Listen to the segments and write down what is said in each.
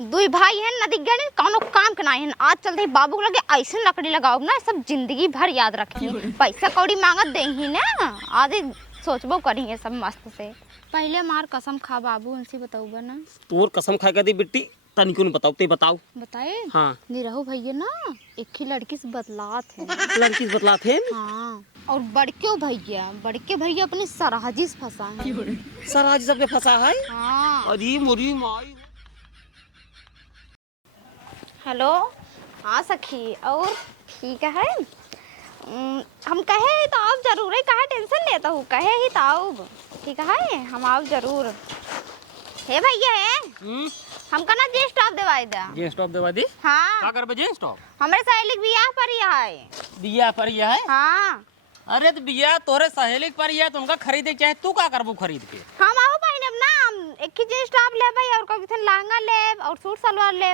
दुई भाई हैं नदी गए कौनो काम के ना है। आज चलते बाबू लगे ऐसे लकड़ी लगाओ ना सब जिंदगी भर याद रखें। पैसा कौड़ी मांगत देंगी ना आधे सोचबो करेंगे सब मस्त से। पहले मार कसम खा बाबू उनसे बताऊगा ना। तोर कसम खा दी बिट्टी तनिको नहीं बताओ ते बताओ। बताए हाँ निरहु भैया ना एक ही लड़की से बतलात है। लड़की से बतलात है। हाँ और बड़के भैया अपने सराहजी से फंसा है। सराहजी सबने फंसा है। हाँ अरे मोरी माई। हेलो हाँ सखी और ठीक है। हम कहे ही तो आप जरूर है कहे टेंशन लेता हूँ कहे ही तो आओ ठीक है हम आओ जरूर। हे भैया है हमका ना जी स्टॉप दिवाई दा। जी स्टॉप दिवा दी। हाँ का करबे जी स्टॉप? हमारे सहेली बियाह पर ही है। बिया पर यह है। हाँ अरे तो बिया तोरे सहेली पर यह तो उनका खरीदे चाहे तू का करबू खरीद के? हम आओ पहनब ना हम एक ही जींस टॉप ले भाई और कभी लहंगा ले और सूट सलवार ले।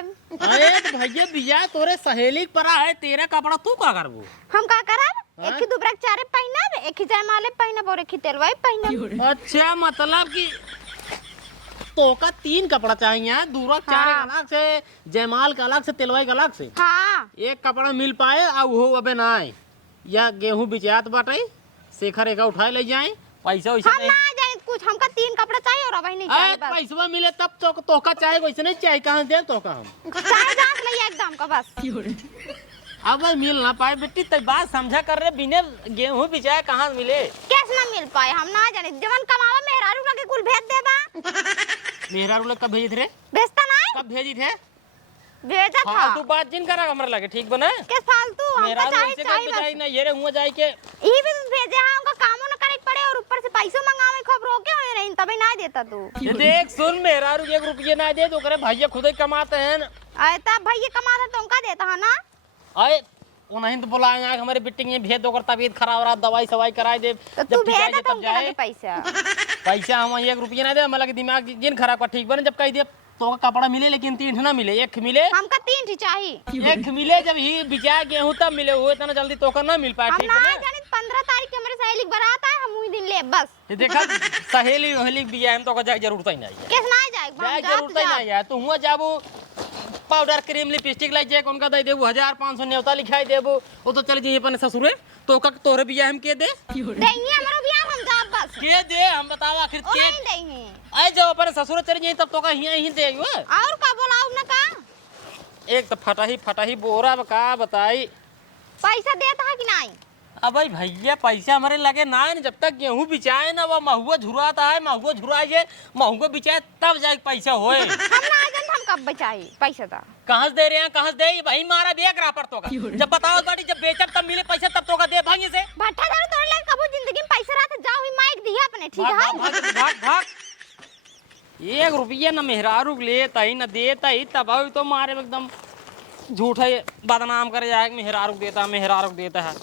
अरे तो भैया बिया तोरे सहेली पर है तेरा कपड़ा तू का करबू? हम का करब एक ही दुबरक चारे पहनब एक ही जयमाले पहनब और एक ही तेलवाई पहनब। अच्छा मतलब कि तो का 3 कपड़ा चाहिए दूरा चारे हाँ। अलग से जयमाल का अलग से तेलवाई का अलग से। हाँ एक कपड़ा मिल पाए अब हो अबे ना आए या गेहूं बिचात बाटे शेखर एक उठाए ले जाए पैसा वैसा हम ना जाने कुछ हमका 3 कपड़ा चाहिए और अब नहीं चाहिए बस। पैसा मिले तब तो तोका चाहे वैसे नहीं चाहिए कहाँ दे तोका हम चाहे जांच ले एकदम का बस। अब मिल ना पाए बेटी तो बात समझा कर रहे बिना गेहूं बिचाए कहाँ मिले? कैसे ना मिल पाए हम ना जाने जवन कमावा मेहरारू लगे कुल भेज देबा। मेहरा रुला कब भेजी थे? भेजता नहीं कब भेजी थे? भेजा था फालतू बात जिन करा हमरा लगे ठीक बना किस फालतू मेरा हमका चाहिए से चाहिए कब बस। जाई ना ये रे हुआ जाए के ई भी भेजे हां उनका कामो न करे पड़े और ऊपर से पैसों मंगावे खूब रोके होए नहीं तभी ना देता तू। ये देख सुन मेहरा रु 1 रुपये ना दे तो करे भैया खुद ही कमाते हैं। आए तब भैया कमाता तो उनका देता है ना। आए उन्हें तो बुलाएंगे हमारे बिट्टी ये भेज दो कर तबीयत खराब रहा दवाई सवाई कराए दे तो तू भेज दे तब जाए पैसा। पैसा हम 1 रुपया ना दे हमारा के दिमाग जिन खराब का ठीक बने जब कह दे तो कपड़ा मिले लेकिन 3 ना मिले 1 मिले हमका 3 ही चाहिए 1 मिले जब ही बिचा गेहूं तब मिले हुए इतना जल्दी तो ना मिल पाए हम ठीक ना है जाने 15 तारीख के हमारे सहेली बारात है हम उही दिन ले बस। ये देखा सहेली वहेली बिया हम तो का जाए जरूरत ही नहीं है कैसे ना जाए जाए जरूरत ही नहीं है तू हुआ जाबू पाउडर क्रीम लिपस्टिक लाई जाए उनका दे देबू 1500 न्योता लिखाई देबू वो तो चल जाइए अपने ससुरे तो का तोरे बिया हम के दे देंगे हमारा बियाह हम जाब बस के दे हम बताओ आखिर ओ के नहीं देंगे आए जाओ अपने ससुर चले जाइए तब तो का ही दे और का बोलाऊ ना का एक तो फटा ही बोरा में का बताई पैसा देता है कि नहीं। अब भाई भैया पैसा हमारे लगे ना है जब तक गेहूं बिचाए ना वो महुआ झुराता है महुआ झुराइए महुआ बिचाए तब जाके पैसा होए। हम ना जाने हम कब बचाई पैसा था कहाँ से दे रहे हैं कहाँ से दे भाई मारा देख रहा पर तो का जब बताओ गाड़ी जब बेचब तब मिले पैसा तब तो का दे भागी से भट्टा दारू तोड़ ले कबू जिंदगी में पैसा रहा था जाओ ही माइक दिया अपने ठीक भाग है। भाग भाग भाग 1 रुपया न मेहरारू लेता ही न देता ही तब तो मारे में एकदम झूठा बदनाम करे जाए मेहरारू देता है।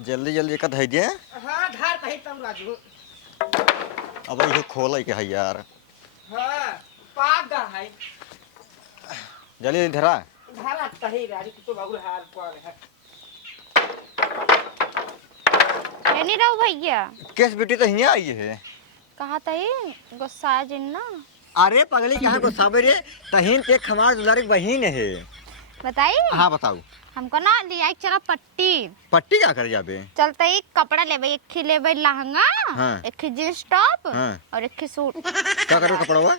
जल्दी जल्दी का धै दे। हाँ घर कहीं तब राजू अब ये खोल के है यार। हाँ पाग गा है जल्दी धरा घर कहीं राजू तो बाबू हार पर है नहीं रहू भैया केस बेटी तो यहाँ आई है। कहा था ये गुस्सा जिन ना। अरे पगली कहाँ को साबरे तहीन ते खमार दुलारी बहन है। बताइए हाँ बताओ हमको ना लिया चला पट्टी पट्टी क्या कर जाबे? चलते एक कपड़ा लेबे एक खी लेबे लहंगा हाँ। एक खी जींस टॉप हाँ। और एक खी सूट। क्या करबे कपड़ा हुआ?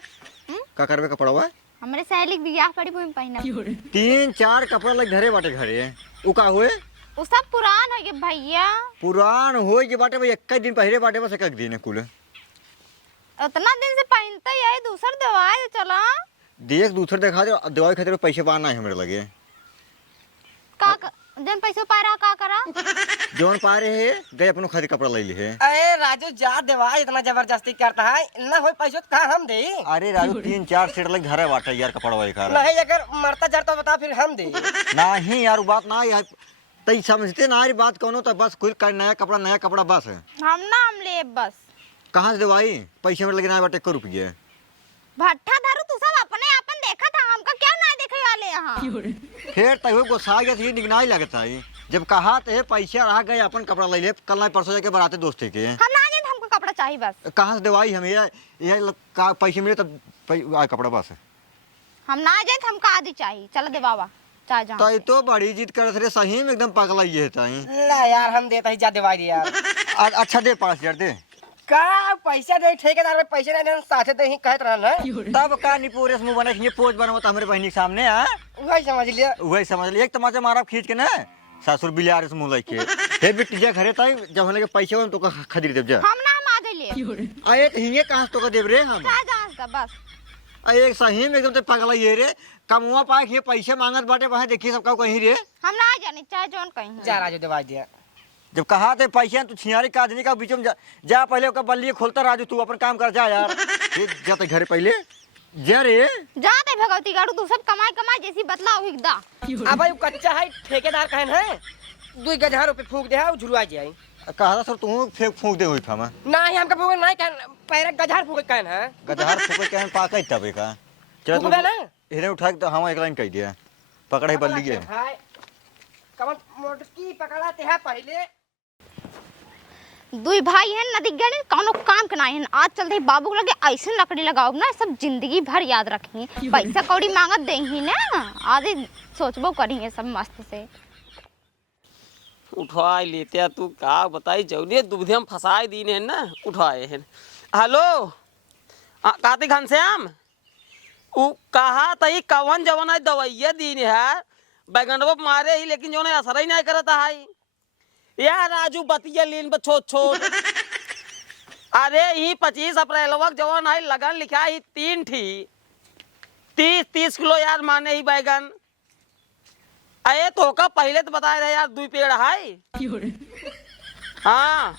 क्या करबे कपड़ा हुआ? हमारे सहेली के बियाह पड़ी वही पहना 3-4 कपड़ा लग धरे बाटे घरे उ का हुए वो सब पुरान हो गए भैया। पुरान हो के बाटे भाई 21 दिन पहले बाटे बस 1 दिन कुल उतना दिन से पहनते ही है दूसर दवाई चला देख दूसरे दिखा दे दवाई खातिर पैसे पाना है हमारे लगे का जन पैसे पा रहा का करा जौन पा रहे है गए अपनो खातिर कपड़ा ले ली है। अरे राजू जा देवा इतना जबरदस्ती करता है ना हो पैसों तो कहाँ हम दे। अरे राजू 3-4 सेट लग धरे बाटे यार कपड़ा वाई खा नहीं अगर मरता जरता बता फिर हम दे नहीं यार बात ना यार तई समझते ना यार बात कौनो तो बस कुल नया कपड़ा बस है हम ले बस कहाँ से दवाई पैसे में लगे ना बाटे 1 रुपये भट्ठा धरू तू सब अपने अपन देखा था हमका क्या ना देखे वाले यहाँ फिर तय गुस्सा गया थी निगनाई लगता है जब कहा तो पैसा रह गए अपन कपड़ा ले ले कल ना परसों जाके बराते दोस्त के हम ना जाने हमको कपड़ा चाहिए बस। कहाँ से दवाई हम ये पैसे मिले तब आए कपड़ा बस। हम ना जाए तो हमका आदि चाहिए। चलो देवावा चाहे जहाँ तई तो बड़ी जिद करत रे, सही में एकदम पगला ये तई। ला यार हम देता ही जा दवाई दे यार। अच्छा दे 5,000 दे। का पैसा दे ठेकेदार में पैसे नहीं देना साथे दे ही कहत रहल है। तब का नहीं पूरे मुंह बना के पोज बनवा हमरे बहनी के सामने आ। वही समझ लिया। वही समझ ले, एक तमाचा मारा खींच के ना ससुर बिलार से मुंह लेके हे बेटी जा घरे तई जब हने के पैसे हो तो का खरीद देब जा। हम ना हम आदि ले आए तो हिंगे कहाँ से तो का देब रे हम। चाहे जहाँ का बस। एक सही में एकदम ते पगला ये रे, कमुआ पाए के पैसे मांगत बाटे वहां देखी सबका कहीं रे। हम ना जाने चाहे जौन कहीं जा राजू दवाई दिया। जब कहा थे पैसे तू छियारी का आदमी का बीच में जा पहले ओका बल्ली खोलता राजू, तू अपन काम कर जा यार। ये जाते घरे पहले जा रे। जाते भगवती गाड़ू तू सब कमाई कमाई जैसी बतला हुई दा। अब भाई कच्चा है ठेकेदार कहन है 2 गजहार रुपए फूंक दे है और झुलवा जाए। कहा सर तू फेंक फूंक दे हुई फामा नहीं हमका फूंक नहीं कहन पैरा गजहार फूंक कहन है। गदहार फूके कहन पाका तबे का चल फूंक दे ना इन्हें उठा के तो हम एक लाइन कह दिया पकड़ा ही बल्ली के। कमर मोटकी पकड़ाते है पहले। दुई भाई हैं नदी गए कौनो काम के ना है। आज चलते बाबू के लगे ऐसे लकड़ी लगाओ ना सब जिंदगी भर याद रखेंगे। पैसा कौड़ी मांगत देही ना आदि सोचबो करेंगे सब मस्त से। उठवाए लेते हैं तू का बताई जौने दुबधे हम फंसाए दीन है ना उठवाए हैं। हेलो कार्तिक घनश्याम उ कहा तई कवन जवन है दवाइया दीन है बैगनवा मारे ही लेकिन जो है असर ही नहीं करता है यार। राजू बतिया लीन पर छोट छोट अरे ही 25 अप्रैल वक्त जवन है लगन लिखा ही 3 ठी 30 किलो यार माने ही बैगन। अरे तो का पहले तो बताए रहे यार 2 पेड़ है। हाँ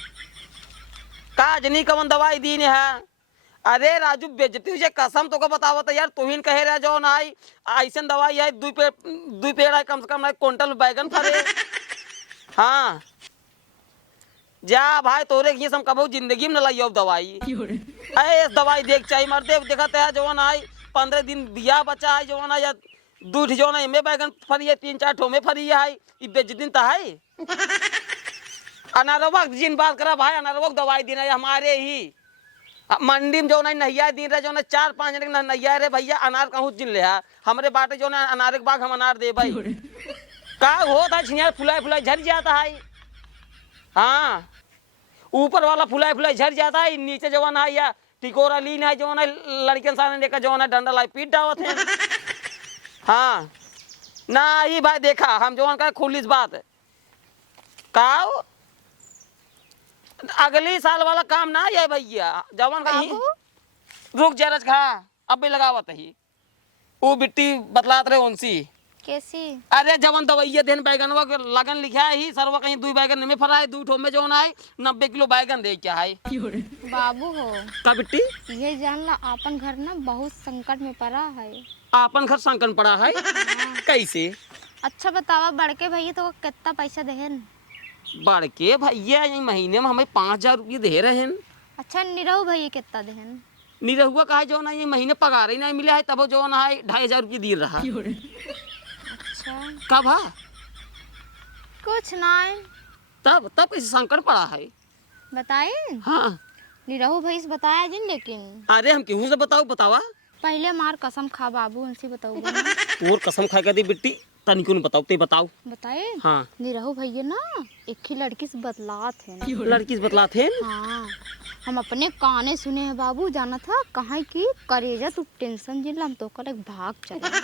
काजनी कवन दवाई दीन है। अरे राजू बेजती हुई कसम तो का बतावत यार तू ही कहे रहा जो ना ऐसा दवाई है 2 पेड़ है कम से कम क्विंटल बैगन फरे। हाँ जा भाई तोरे ये सब कबो जिंदगी में न लाई अब दवाई। अरे दवाई देख चाहिए मरते देखा है जो ना 15 दिन बिया बचा है जो ना या 2 जो ना में बैगन फरी है 3-4 ठो में फरी है ये बेजती तो है। अनारवक जिन बात करा भाई अनारवक दवाई देना है हमारे ही मंडी में जो ना नैया दिन रहे जो ना 4-5 जने नैया रे भैया अनार कहूँ जिन ले हमारे बाटे जो ना अनार के बाग हम अनार दे भाई का होता है छियार फुलाए फुलाए झड़ जाता है। हाँ ऊपर वाला फुलाए फुलाए झड़ जाता है नीचे जो ना या टिकोरा लीन है जो ना लड़के सामने लेकर जो ना डंडा लाई पीट डावत है। हाँ ना ही भाई देखा हम जो का खुली बात का अगली साल वाला काम ना ये भैया जवान कहीं रुक जरा खा अब भी लगावत ही वो बिट्टी बतलात रहे उनसी कैसी। अरे जवन दवाइया देन बैगनवा के लगन लिखा है ही सरवा कहीं 2 बैगन में फरा है 2 ठो में जो ना है 90 किलो बैगन दे क्या है। बाबू हो का बिट्टी ये जान ला अपन घर ना बहुत संकट में पड़ा है। आपन घर संकट पड़ा है कैसे। अच्छा बतावा बड़के भैया तो कितना पैसा देहन। बड़के भैया ये महीने में हमें 5,000 रुपये दे रहे हैं। अच्छा निरहु भैया कितना देहन। निरहुआ कहा जो ना ये महीने पगार ही नहीं मिला है तब जो ना है 2,500 रुपये दे रहा। अच्छा कब है कुछ नहीं तब इसे संकट पड़ा है बताए। हाँ निरहु भैया से बताया जिन लेकिन अरे हम केहू से बतावा पहले मार कसम खा बाबू उनसे बताऊ और कसम खा के दी बिट्टी तनिको ने बताओ ते बताओ बताए। हाँ निरहु भैया ना एक ही लड़की से बतलात है। लड़की से बतला थे हाँ हम अपने काने सुने हैं बाबू जाना था कहाँ की करेजा तू टेंशन जिन हम तो कर भाग चला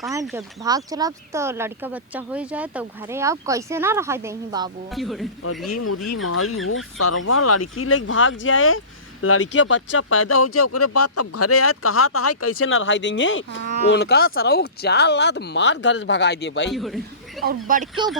कहाँ जब भाग चला तो लड़का बच्चा हो जाए तो घरे आप कैसे ना रहा देही बाबू। अरे मुरी माई हो सरवा लड़की लेके भाग जाए लड़के बच्चा पैदा हो जाए ओकरे बाद तब घरे आए कहा था कैसे न रहा देंगे। हाँ। उनका सरऊ 4 लात मार घर से भगाई दे भाई। और बड़के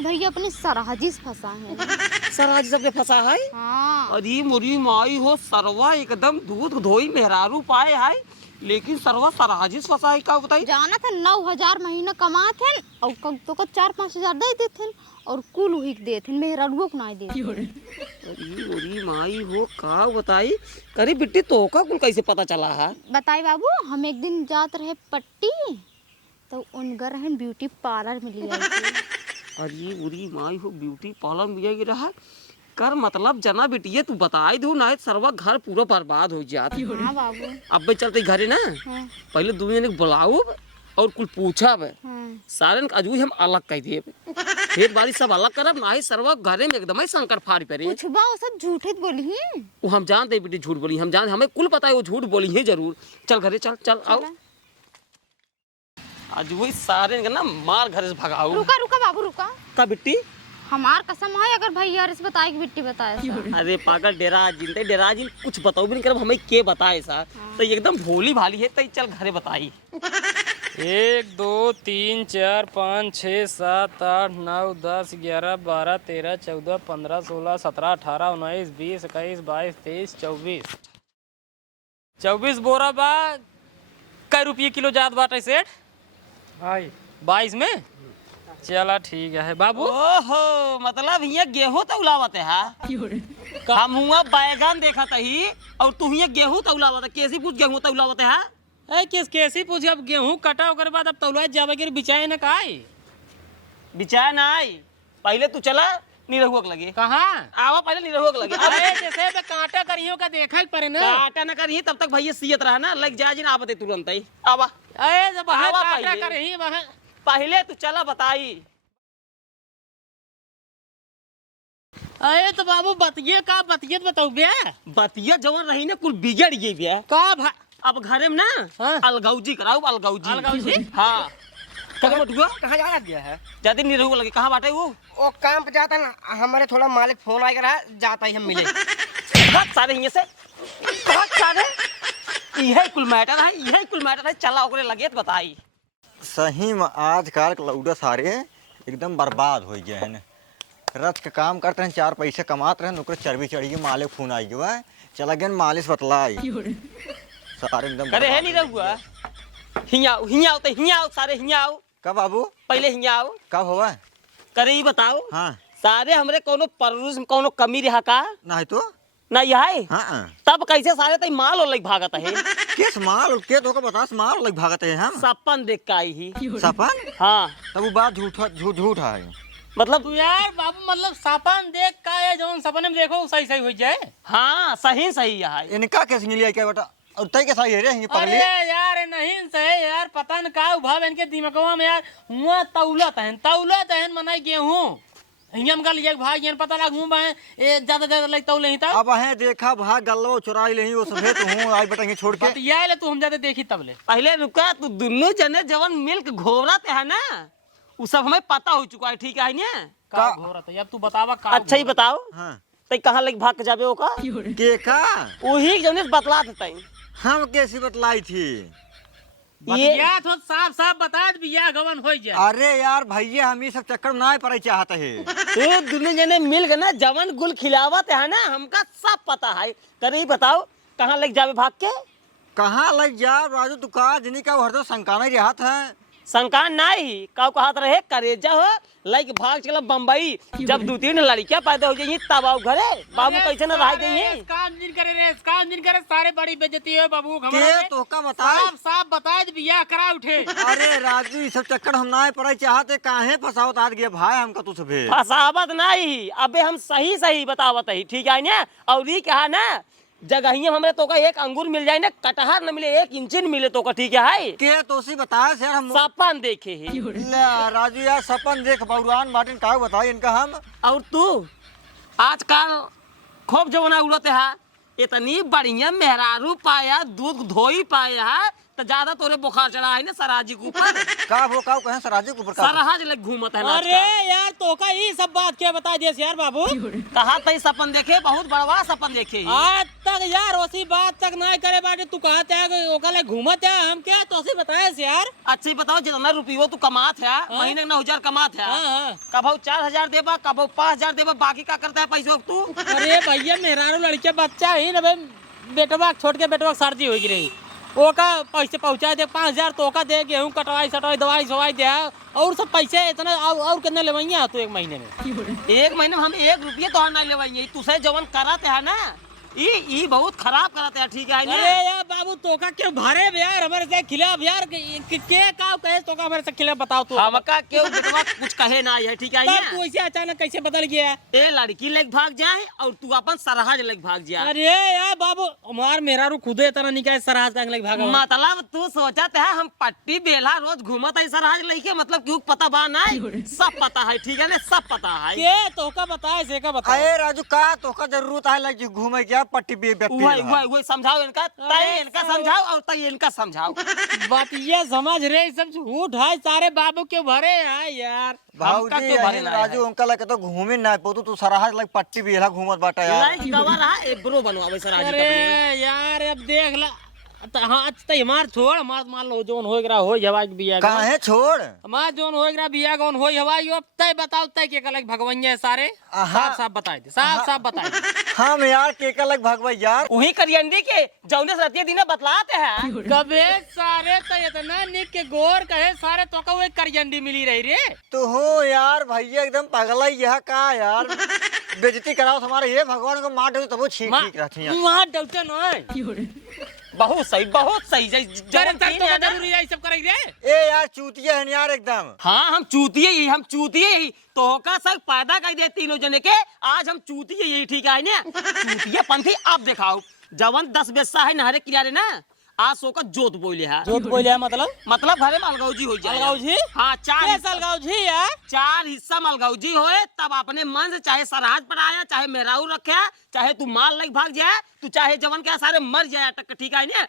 भैया अपने सराजी से फंसा है। सराजी सबके फंसा है। हाँ। अरे मुरी माई हो सरवा एकदम दूध धोई मेहरारू पाए है लेकिन सरवा सराजी से फंसा है का बताई। जाना था 9,000 महीना कमाते हैं और तो को 4-5 हजार दे देते हैं और कुल हुई देते हैं मेहरारू को नहीं देते। अरे मुरी माई हो का बताई करी बिट्टी तो का कुल कैसे पता चला है बताई बाबू हम एक दिन जाते रहे पट्टी तो उनका रहन ब्यूटी पार्लर में लिया। अरे मुरी माई हो ब्यूटी पार्लर में जाएगी रहा एकर मतलब जना बिटिया तू बताई दू ना सर्वा घर पूरा बर्बाद हो जात। हाँ बाबू। अब भाई चलते घरे ना, हाँ। पहले दू जने के बुलाऊब और कुल पूछब, हाँ। सारन अजू हम अलग कह देब, फिर बारी सब अलग करब ना, सर्वा घरे में एकदम शंकर फाड़ी पड़े। कुछ बा वो सब झूठे बोली हैं। वो हम जानते बेटी झूठ बोली, हम जान, हमें कुल पता है वो झूठ बोली है जरूर। चल घरे चल चल आओ। आज वही सारे के ना मार घर से भगाओ। रुका रुका बाबू रुका। का बिट्टी? हमार कसम है अगर भैया इस बताए कि बिट्टी बताए सा। अरे पागल डेरा जिन कुछ बताओ भी नहीं कर, हमें के बताए सा। तो एकदम भोली भाली है, तो चल घरे बताई। 1 2 3 4 5 6 7 8 9 10 11 12 13 14 15 16 17 18 19 20 21 22 23 24 24 बोरा बा। कै रुपये किलो जात बाटे सेठ? 22 में। चला ठीक है बाबू। ओहो, मतलब ये गेहूं तौलावत है। हम हुआ बैगन देखा ही और तू ये गेहूं तौलावत है। कैसी पूछ गेहूं तौलावत है? ए कैसी पूछे, अब गेहूं कटा ओकर बाद अब तौला जावे के बिचाए न काई बिचाया ना आई, पहले तू चला निरहुआ लगे। कहाँ? आवा पहले निरहुआ लगे। अरे जैसे बे कांटा करियो का देखा ही पड़े ना। काटा न करिए तब तक भैया सियत रहा ना, लग जा जिन आवते तुरंत ही। आवा अरे जब वहाँ आवा कांटा पहले। करही वहाँ। पहले तू चला बताई। अरे तो बाबू बतिये का बतिये बताऊ बे। बतिया जवन रही ना कुल बिगड़ गई बे। का भा अब घरे में ना हाँ। अलगौजी कराओ, अलगौजी। अलगौजी? हाँ। कहाँ बटुआ? कहाँ जा रहा है? जाते निरहुआ लगे। कहाँ बाटे वो? वो काम पे जाता ना, हमारे थोड़ा मालिक फोन आएगा रहा, जाता ही हम मिले। भाग सारे हिये से, भाग सारे। यही कुल मैटर है, यही कुल मैटर है। चला ओकरे लगे तो बताई। सही में आजकल के लौड़ा सारे एकदम बर्बाद हो गए हैं। रथ के काम करते हैं, 4 पैसे कमाते हैं, ओकरे चर्बी चढ़ी गई, मालिक फोन आई गया, चला गया मालिश बतलाई सारे एकदम करे है निरहुआ। हियाओ हियाओ तो हियाओ सारे हियाओ। कब बाबू? पहले हियाओ। कब हुआ? करे ही बताओ। हाँ सारे हमरे कोनो परवरिश में कोनो कमी रहा का? नहीं तो ना यही। हाँ तब कैसे सारे तई माल और लग भागत है? किस माल के तो बता माल लग भागत है हम सपन देख का आई ही। सपन? हाँ तब वो बात झूठ है। मतलब तू यार बाबू मतलब सपन देख का है, जो सपने में देखो सही सही हो जाए। हाँ सही सही है। इनका कैसे मिली क्या बेटा? और तय के सही है रे ये अरे पगली। यार नहीं सही यार, पता न का भाव इनके दिमागवा में यार। हुआ तौलत है मनाई गेहूं हियम का लिए भाग यार पता लग हूं बे ए ज्यादा लग तौले ही तब। अब है देखा भाग गल्लो चुराई ले वो सफेद हूं आई बेटा छोड़ के। बतिया ले तू हम ज्यादा देखी तब ले। पहले रुका, तू दोनों जने जवन मिल्क घोरत है ना, वो सब हमें पता हो चुका है। ठीक है ना? का घोरत है अब तू बतावा का। अच्छा ही बताओ। हाँ तई कहाँ लग भाग के जाबे ओका? के का वही जने बतला देतई। हम कैसी बतलाई थी? बतिया तो साफ साफ बता दे बिया गवन हो जाए। अरे यार भैया हम ये सब चक्कर में ना पड़े चाहते है। ये दोनों जने मिल के ना जवन गुल खिलावत है ना, हमका सब पता है। करे ही बताओ कहाँ लग जाबे भाग के? कहाँ लग जा राजू तू का जिनी का हर तो संकाना ही रहत है। संकान नहीं काऊ कहत रहे करेजा हो लाइक भाग चला बम्बई। जब 2-3 लड़कियां पैदा हो जाएंगी तब आओ घरे। बाबू कैसे न रह गई है? काम दिन करे सारे बड़ी बेइज्जती है बाबू के हमारे। तो का बता। साफ साफ बता दे बिया करा उठे। अरे राजू ये सब चक्कर हम ना पड़े चाहते, काहे फसावत आज गया भाई हमका तू सफेद। फसावत नहीं, अबे हम सही सही बतावत है। ठीक है ना? और ये कहा ना जगहिया हमें तो का 1 अंगूर मिल जाए ना, कटहर न मिले 1 इंच मिले तो का। ठीक है? के तो सी बताया यार हम सपन देखे है। ले राजू यार सपन देख बउरान मार्टिन का बताई इनका हम। और तू आजकल खूब जवना उड़ते है, इतनी बढ़िया मेहरारू पाया, दूध धोई पाया है, तो ज्यादा तोरे बुखार चढ़ा है ना सराजी के ऊपर। का वो का कहे सराजी के ऊपर का सरहज लग घूमत है ना अरे यार तो का ये सब बात क्या बता दिए यार बाबू। कहा तई सपन देखे, बहुत बड़वा सपन देखे ही। आज तक यार उसी बात तक नहीं करे बाटे तू कहते है ओकले घूमत है हम क्या तो से बताए यार। अच्छा ही बताओ जितना रुपये तू कमात है, महीने का 9,000 कमात है, हाँ। कबो 4,000 देबा, कबो 5,000 देबा, बाकी का करता है पैसे तू? अरे भैया मेहरारू लड़के बच्चा ही ना भाई, बेटवा छोड़ के बेटवा सर्दी हो रही ओका पैसे पहुंचा दे 5,000 तो का दे, गेहूं कटवाई सटवाई दवाई सवाई दे और सब पैसे इतना और कितने लेवैया तो 1 महीने में। 1 महीने में हम 1 रुपये तो नहीं लेवाई। तुसे जवन करत है ना ई बहुत खराब करत है, ठीक है अरे ना? यार बाबू तोका क्यों भरे बे यार हमारे से खिलाफ यार के का कहे तोका हमारे से खिलाफ बताओ तो हमका क्यों बेटवा कुछ कहे ना है, ठीक है तब ना? तू ऐसे अचानक कैसे बदल गया? ए लड़की लेके भाग जाए और तू अपन सरहज लेके भाग जाए। अरे यार बाबू हमार मेरा रू खुदे तरह निकाय सराज का भागा मतलब तू सोचत है हम पट्टी बेला रोज घूमत है सरहज लेके, मतलब क्यों पता बा नहीं? सब पता है, ठीक है ना? सब पता है। के तोका बताए से का बताए अरे राजू का तो का जरूरत है लग घूमे क्या पट्टी बे वही समझाओ इनका, तय इनका समझाओ और तय इनका समझाओ। बात ये समझ रहे सब झूठ है सारे बाबू क्यों भरे हैं यार? हमका भाऊजी क्यों भरे ना है? राजू उनका लगे तो घूमे ना पोतू तू सराहज लग पट्टी बेला घूमत बाटा यार। नहीं कवर है ए ब्रो बनवावे सरहज अरे अपने। यार अब देख ला हाँ अच्छा हमार छोड़ हमार मान लो जोन हो गया हो हवाई बिया काहे छोड़ हमार जोन हो गया बिया कौन हो हवाई अब तय बताओ तय के कलक भगवान है सारे साफ साफ बताए दे साफ साफ बताए दे। हम यार के लग भगवाई यार वही करियंडी के जौने सत्य दिन बतलाते हैं। कबे सारे तो इतना निक के गोर कहे सारे तो का करजंडी मिली रही रे। तो हो यार भैया एकदम पगला ही यह का यार बेइज्जती कराओ हमारे ये भगवान को मार दो तब वो ठीक ठीक रहती है। वहाँ डलते नहीं बहुत सही जरूरी है सब करेंगे। ए यार चूतिया है यार एकदम। हाँ हम चूतिए ही तो का सर पैदा कर दे तीनों जने के, आज हम चूतिए यही, ठीक है ना? चूतिया पंथी आप दिखाओ जवन 10 बेसा है नहरे किनारे ना, आज सो का जोत बोले है। जोत बोले है मतलब घरे में अलगाउजी हो जाए। अलगाउजी? हाँ अलगाउजी है 4 हिस्सा में अलगाउजी होए, तब अपने मन से चाहे सरहज पर आया, चाहे मेहराऊ रखे, चाहे तू माल लग भाग जाए, तू चाहे जवन के सारे मर जाए अटक, ठीक है ना?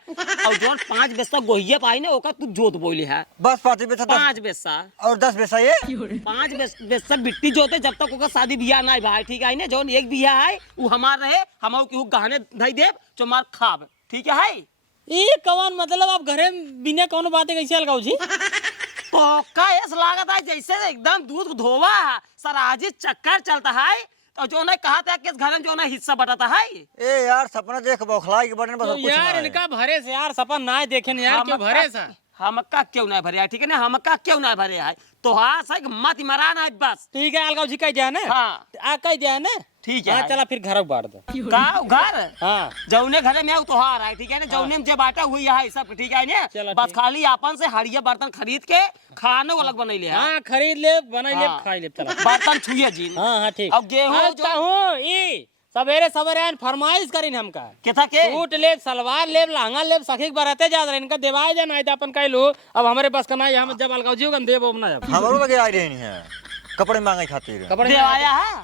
और जोन 5 बेसा गोहिया पाई ना ओका तू जोत बोले है। बस 5 बेसा 5 बेसा और 10 बेसा ये 5 बेसा बिट्टी जोते जब तक ओका शादी बियाह ना भाई, ठीक है ना? जोन एक बियाह है वो हमार रहे, हम केहू गहने धई देव जो मार खाब, ठीक है? ये कौन मतलब आप घरे बिना कौन बातें कैसे अलगाओ जी? तो का ऐसा लागत है जैसे एकदम दूध धोवा है, सराजी चक्कर चलता है, तो जो ने कहा था कि इस घर में जो ना हिस्सा बटाता है। ए यार सपना देख बौखलाई के बटन बस तो कुछ यार ना है। इनका भरे से यार सपन ना देखे न यार क्यों भरे सा? हमका क्यों ना भरे है, ठीक है ना? हमका क्यों ना भरे है तो हाँ सही मत मराना है बस, ठीक है अलगाओ जी कह दिया ना? हाँ आ कह दिया ना? ठीक है। हाँ चला फिर घर बांट दो। का घर हाँ जौने घरे में तोहार है, ठीक है ना? जौने में जो बाटा हुई है सब, ठीक है ना? चलो बस ठीक। खाली अपन से हड़िया बर्तन खरीद के खाना अलग बनैले है। हाँ खरीद ले बना ले हाँ। खाई ले चला। बर्तन छुए जी हाँ हाँ ठीक। अब गेहूं अच्छा जो हूँ ई सवेरे सवेरे फरमाइश करीन हमका केथा के सूट लेब सलवार लेब लहंगा लेब सखी बरते जा रहे इनका देवाए जा नहीं अपन कह लो अब हमारे पास का नहीं हम जब अलगाओ जी हम देव ना जब हमरो लगे आई रहनी है कपड़े मांगे खातिर। कपड़े देवाया है,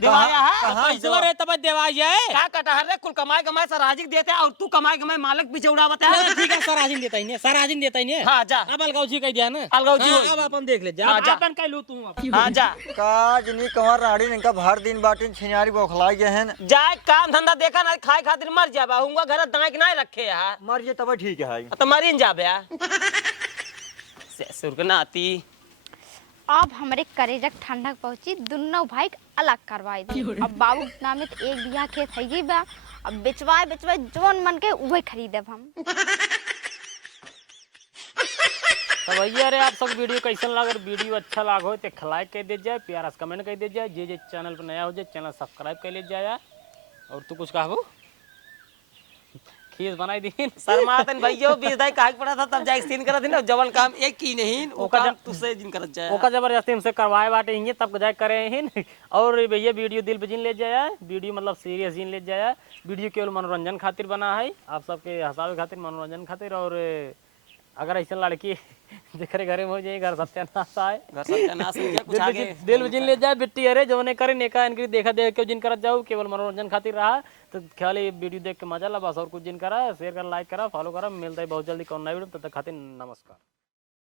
देवाया है। कहाँ पैसे रहे तब देवाई जाए। क्या कटहर रे कुल कमाई कमाई सराजी देते हैं और तू कमाई कमाई मालिक पीछे उड़ावत है। ठीक है सराजिन देता ही नहीं सराजिन देता ही नहीं। हाँ जा अब अलगाओ जी कह दिया ना? अलगाओ जी हाँ, होई। अब अपन देख ले जा हाँ, जा। अपन कह लो तू अब। हाँ जा काज नहीं कमर राड़ी इनका भर दिन बाटिन छिनारी बौखलाई गए हैं। जाए काम धंधा देखा ना खाए खातिर मर जाबा हुआ घर दांक नहीं रखे है मर जे तब ठीक है। तो मरीन जाबे से सुरकना आती। अब हमारे करेजक ठंडक पहुंची दोनों भाई के अलग करवाई दी। अब बाबू नाम में तो एक बिया खेत है ही बा, अब बेचवाए जोन मन के उहे खरीदब हम। तो भैया रे आप सब वीडियो कैसन लगा? वीडियो अच्छा लगा हो तो लाइक कर दे जाए, प्यारा से कमेंट कर दे जाए, जे चैनल पर नया हो जाए चैनल सब्सक्राइब कर ले जाए। और तू कुछ कहबो? खीस बनाई दी शर्मातन भैया बीस दाई काहे पड़ा था तब जाए सीन करत ना जवन काम एक की नहीं ओ ओका काम तुसे दिन करत जाए ओका जबरदस्ती हमसे करवाए बाटे हिंगे तब जाए करे हिन। और भैया वीडियो दिल पे जिन ले जाए, वीडियो मतलब सीरियस जिन ले जाए। वीडियो केवल मनोरंजन खातिर बना है, आप सबके हंसावे खातिर मनोरंजन खातिर। और अगर ऐसा लड़की जेकरे घरे में हो जाए घर सत्यानाश आए, घर सत्यानाश हो जाए कुछ आगे दिल जिन ले जाए बिट्टी अरे जो ने करे नेका इनकी देखा देख के जिन करत जाओ केवल मनोरंजन खातिर रहा। तो खाली वीडियो देख के मजा ला बस, और कुछ जिन करा शेयर करा लाइक करा फॉलो करा। मिलता है बहुत जल्दी कौन नई वीडियो, तब तक खातिर नमस्कार।